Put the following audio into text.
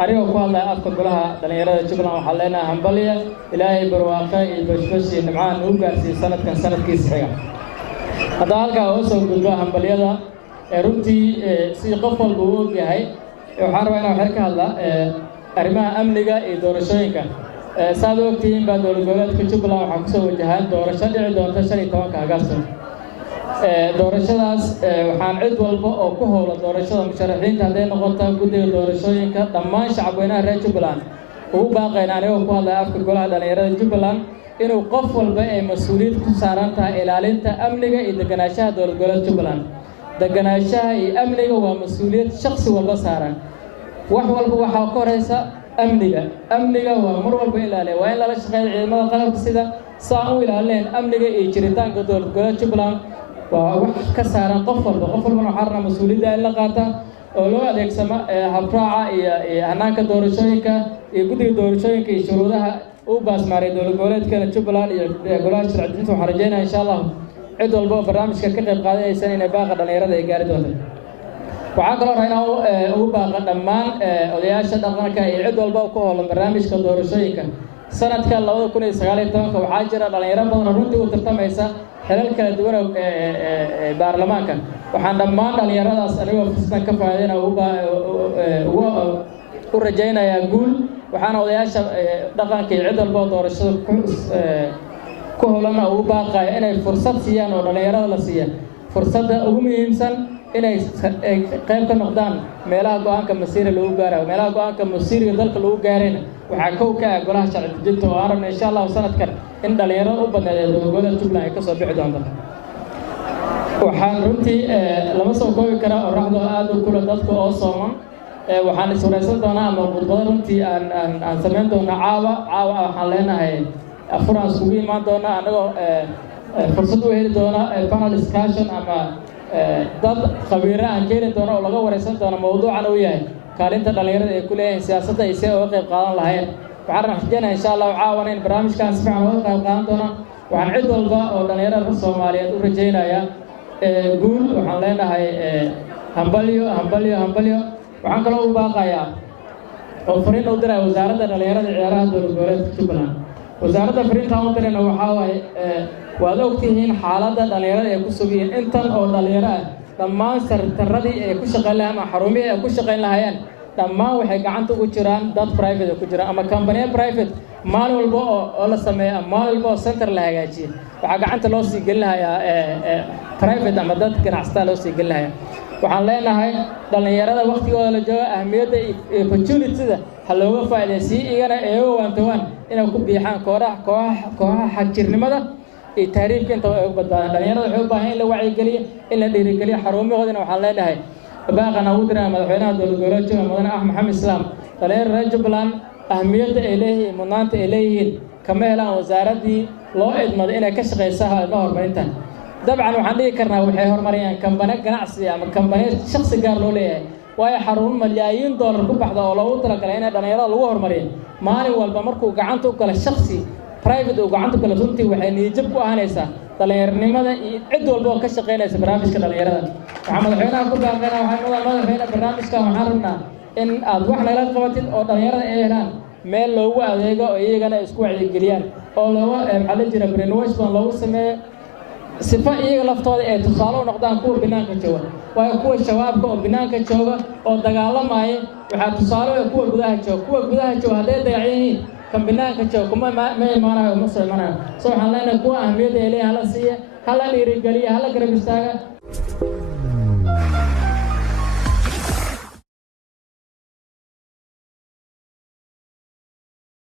أريد أقول لك كلها دليل جبنا وحلينا همبلية إلهي برواقة بشبش نمعان وقاسي سنة كان سنة كيس حياة هذا هالك أوصل كلها همبلية ده رنتي سيقفل بوق هاي وحاربنا وحرك هلا أرمى أمنية دورشينك سادو كتير بعد دورجولات كجبنا وحكسو وجهان دورشة دور تشري توان كاغاسو doorashadaas waxaan cid walba oo ku howla doorashada musharaxiinta haday noqoto guddiga doorashooyinka dhammaan shacabweynaha reer Jubbaland ugu baaqaynaa anigoo ku hadlaya afka golaha dhalinyarada Jubbaland inuu qof walba ay mas'uuliyad ku saaran tahay ilaalinta amniga iyo deganaanshaha dowladgoboleedka Jubbaland deganaanshaha iyo amniga waa mas'uuliyad shakhsi walba saaran wax walba waxa ka horeysa amniga waa mar walba ilaaliya waa in la shaqeeyo ciidamada qalabka sida saan u ilaalin amniga iyo jiritaanka dowladgoboleedka Jubbaland wax ka saaran qof walba waxaan mas'uuliyadda in la qaata oo loo adeegsamo habraaca iyo hanaanka doorashooyinka iyo guddiga doorashooyinka iyo shuruudaha u baasmaaray dowladgoboleedka Jubbaland iyo golaha sharci dejinta waxaan rajaynayaa insha Allah cid walba oo barnaamijka ka qayb qaadanaysa inay baaqa dhalinyarada ay gaari doonto waxaan kaloo raynaa ugu baaqa dhammaan odayaasha dhaqanka iyo cid walba oo ku howlan barnaamijka doorashooyinka sanadka 2019 waxaa jira dhalinyaro badan runtii u tartamaysa xilal kala duwan baarlamaanka waxaan dhammaan dhalinyaradaas anigoo fursadan ka faa'iideyna u rajaynayaa guul waxaan odayaasha dhaqanka iyo cid walba doorashada ku howlana ugu baaqaya inay fursad siiyaan oo dhalinyarada la siiya fursadda ugu muhiimsan inay qayb ka noqdaan meelaha go'aanka masiiriga lagu gaarayo meelaha go'aanka masiiriga dalka lagu gaarayna waxaa kow ka ah golaha sharci dejinta oo aan rabnay insha Allah sanadkan in dhalinyarada u badneed dowladgoboleedka Jubbaland ay ka soo bixi doonto waxaan runtii lama soo koobi karaa oraxdo aad u kula dadka oo sooman waxaan iswareysan doonaa ama khudbado runtii aan sameyn doonaa caawa waxaan leenahay afuraan isugu imaan doonaa anagoo fursad u heli doona panel discussion ama dad khabiiro aan keeni doono oo laga wareysan doono mawduucan uu yahay kaalinta dhalinyarada ay ku leeyihiin siyaasadda ay si uga qayb qaadan lahayn waxaan rajaynayaa insha Allah caawana in barnaamijkan si fiican uga qayb qaadan doona waxaan cid walba oo dhalinyarada Soomaaliyeed u rajaynayaa guul waxaan leenahay hambalyo waxaan kaloo u baaqayaa oo fariin u diray wasaaradda dhalinyarada ciyaaraha dowladgoboleedka Jubbaland wasaaradda fariinta u dirayna waxaa waaye waad ogtihiin xaaladda dhalinyarada ay ku sugayeen intan oo dhalinyaro ah dhammaan sartaradii ay ku shaqeyn lahaayeen ama xarumihii ay ku shaqeyn lahaayeen dhammaan waxay gacanta ugu jiraan dad private ku jira ama company private maalin walba oo la sameeyo maalin walba oo center la hagaajiyo waxaa gacanta loo sii gelinayaa private ama dad ganacsatada loo sii gelinayaa waxaan leenahay dhalinyarada waqtigooda la joogo ahmiyadda iyo opportunity-da ha looga faa'iideysiyo iyagana ay u waantowaan inay ku biixaan kooxaha xagjirnimada iyo taariikhka inta ay u badbaadaan dhalinyarada waxay u baahan in la wacyigeliyo in la dhiirigeliyo xarumahoodana waxaan leenahay baaqana ugu diraa madaxweynaha dowladgoboleedka Jubbaland mudane Axmed Maxamed Islaam dhalinyarada reer Jubbaland ahmiyadda ay leeyihiin mudnaanta ay leeyihiin kama helaan wasaaradii loo idmado inay ka shaqeyso horumarinta dabcan waxaan dhihi karnaa waxay horumariyaan kambani ganacsi ama kambani shakhsi gaar loo leeyahay waayo xarun malaayiin dollar ku baxda oo loogu talagalay in dhalinyarada lagu horumariyo maalin walba markuu gacanta u kala shakhsi private oo gacanta kala runtii waxay niyad ku ahaanaysaa dhalinyarnimada iyo cid walba oo ka shaqeynaysa barnaamijka dhalinyarada waxaan madaxweynaha ku baaqaynaa madaxweynaha barnaamijkan waxaan rabnaa in aad wax nagala qabatid oo dhalinyarada ay helaan meel loogu adeego oo iyagana isku wacyigeliyaan oo maxaa la jira brainwashing loogu sameeyo sifa iyaga laftooda ay tusaale u noqdaan kuwa banaanka jooga waayo kuwa shabaabka oo banaanka jooga oo dagaalamaya waxaa tusaale u kuwa gudaha jooga hadday dayacan yihiin kan banaanka jooga kuma ma imaanayo ma soo imaanayo soo waxaan leenahay kuwa ahmiyadda ay leeyahay hala siiya hala dhiirigeliya hala garab istaaga